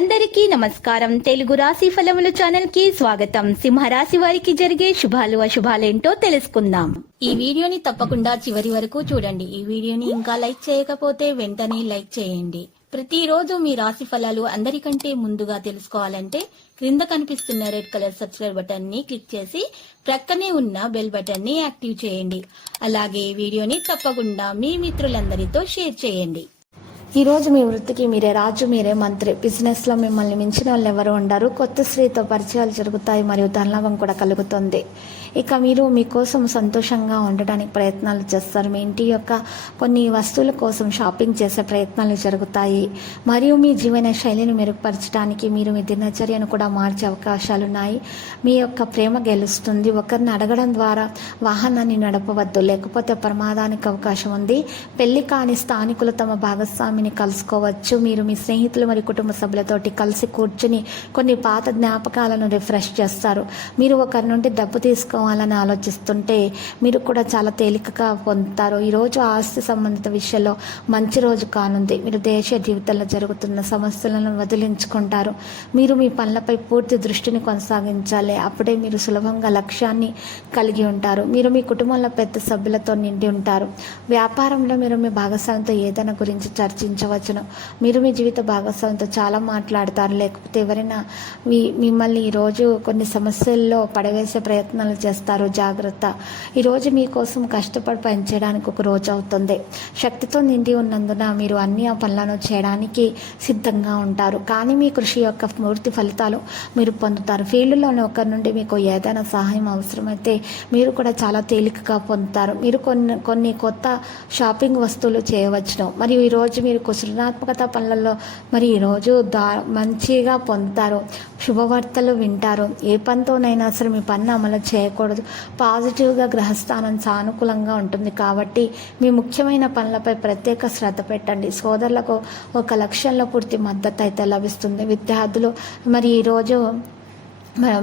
అందరికీ నమస్కారం. తెలుగు రాశి ఫలముల ఛానల్ కి స్వాగతం. సింహరాశి వారికి జరిగే శుభాలు అశుభాలేంటో తెలుసుకుందాం. ఈ వీడియోని తప్పకుండా చివరి వరకు చూడండి. ఈ వీడియోని ఇంకా లైక్ చేయకపోతే వెంటనే లైక్ చేయండి. ప్రతిరోజు మీ రాశి ఫలాలు అందరికంటే ముందుగా తెలుసుకోవాలంటే క్రింద కనిపిస్తున్న రెడ్ కలర్ సబ్స్క్రైబ్ బటన్ ని క్లిక్ చేసి ప్రక్కనే ఉన్న బెల్ బటన్ ని యాక్టివ్ చేయండి. అలాగే ఈ వీడియోని తప్పకుండా మీ మిత్రులందరితో షేర్ చేయండి. ఈ రోజు మీ వృత్తికి మీరే రాజు, మీరే మంత్రి. బిజినెస్ లో మిమ్మల్ని మించిన వాళ్ళు ఎవరు ఉండరు. కొత్త స్త్రీతో పరిచయాలు జరుగుతాయి మరియు ధనలాభం కూడా కలుగుతుంది. ఇక మీరు మీకోసం సంతోషంగా ఉండడానికి ప్రయత్నాలు చేస్తారు. మీ ఇంటి యొక్క కొన్ని వస్తువుల కోసం షాపింగ్ చేసే ప్రయత్నాలు జరుగుతాయి మరియు మీ జీవన శైలిని మెరుగుపరచడానికి మీరు మీ దినచర్యను కూడా మార్చే అవకాశాలున్నాయి. మీ యొక్క ప్రేమ గెలుస్తుంది. ఒకరిని అడగడం ద్వారా వాహనాన్ని నడపవద్దు, లేకపోతే ప్రమాదానికి అవకాశం ఉంది. పెళ్లి కాని స్థానికులు తమ భాగస్వామిని కలుసుకోవచ్చు. మీరు మీ స్నేహితులు మరియు కుటుంబ సభ్యులతోటి కలిసి కూర్చుని కొన్ని పాత జ్ఞాపకాలను రిఫ్రెష్ చేస్తారు. మీరు ఒకరి నుండి డబ్బు తీసుకోవాలని ఆలోచిస్తుంటే మీరు కూడా చాలా తేలికగా పొందుతారు. ఈరోజు ఆస్తి సంబంధిత విషయంలో మంచి రోజు కానుంది. మీరు దేశీయ జీవితంలో జరుగుతున్న సమస్యలను వదిలించుకుంటారు. మీరు మీ పనులపై పూర్తి దృష్టిని కొనసాగించాలి. అప్పుడే మీరు సులభంగా లక్ష్యాన్ని కలిగి ఉంటారు. మీరు మీ కుటుంబంలో పెద్ద సభ్యులతో నిండి ఉంటారు. వ్యాపారంలో మీరు మీ భాగస్వామితో ఏదైనా గురించి చర్చించవచ్చును. మీరు మీ జీవిత భాగస్వామితో చాలా మాట్లాడతారు, లేకపోతే ఎవరైనా మిమ్మల్ని ఈరోజు కొన్ని సమస్యల్లో పడవేసే ప్రయత్నాలు చేస్తారు. జాగ్రత్త. ఈరోజు మీకోసం కష్టపడి పనిచేయడానికి ఒక రోజు అవుతుంది. శక్తితో నిండి ఉన్నందున మీరు అన్ని పనులను చేయడానికి సిద్ధంగా ఉంటారు. కానీ మీ కృషి యొక్క పూర్తి ఫలితాలు మీరు పొందుతారు. ఫీల్డ్లోని ఒకరి నుండి మీకు ఏదైనా సహాయం అవసరమైతే మీరు కూడా చాలా తేలికగా పొందుతారు. మీరు కొన్ని కొత్త షాపింగ్ వస్తువులు చేయవచ్చును మరియు ఈరోజు మీరు సృజనాత్మకత పనులలో మరి ఈరోజు మంచిగా పొందుతారు. శుభవార్తలు వింటారు. ఏ పనితోనైనా సరే మీ పని అమలు చేయకూడదు. పాజిటివ్గా గ్రహస్థానం సానుకూలంగా ఉంటుంది కాబట్టి మీ ముఖ్యమైన పనులపై ప్రత్యేక శ్రద్ధ పెట్టండి. సోదరులకు ఒక లక్ష్యంలో పూర్తి మద్దతు అయితే లభిస్తుంది. విద్యార్థులు మరి ఈరోజు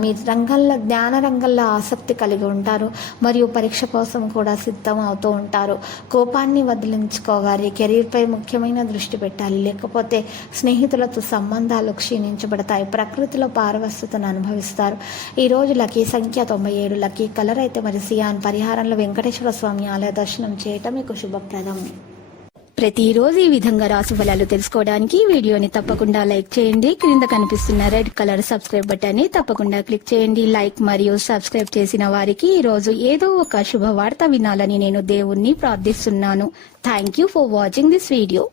మీ జ్ఞాన రంగంలో ఆసక్తి కలిగి ఉంటారు మరియు పరీక్ష కోసం కూడా సిద్ధం అవుతూ ఉంటారు. కోపాన్ని వదిలించుకోవాలి. కెరీర్పై ముఖ్యమైన దృష్టి పెట్టాలి, లేకపోతే స్నేహితులతో సంబంధాలు క్షీణించబడతాయి. ప్రకృతిలో పారవస్యతను అనుభవిస్తారు. ఈరోజు లక్కీ సంఖ్య 97. లక్కీ కలర్ అయితే మరి సియాన్. పరిహారంలో వెంకటేశ్వర స్వామి ఆలయ దర్శనం చేయటం మీకు శుభప్రదం. ప్రతిరోజు ఈ విధంగా రాశి ఫలాలు తెలుసుకోవడానికి వీడియోని తప్పకుండా లైక్ చేయండి. క్రింద కనిపిస్తున్న రెడ్ కలర్ సబ్స్క్రైబ్ బటన్ ని తప్పకుండా క్లిక్ చేయండి. లైక్ మరియు సబ్స్క్రైబ్ చేసిన వారికి ఈ రోజు ఏదో ఒక శుభవార్త వినాలని నేను దేవుణ్ణి ప్రార్థిస్తున్నాను. Thank you for watching this video.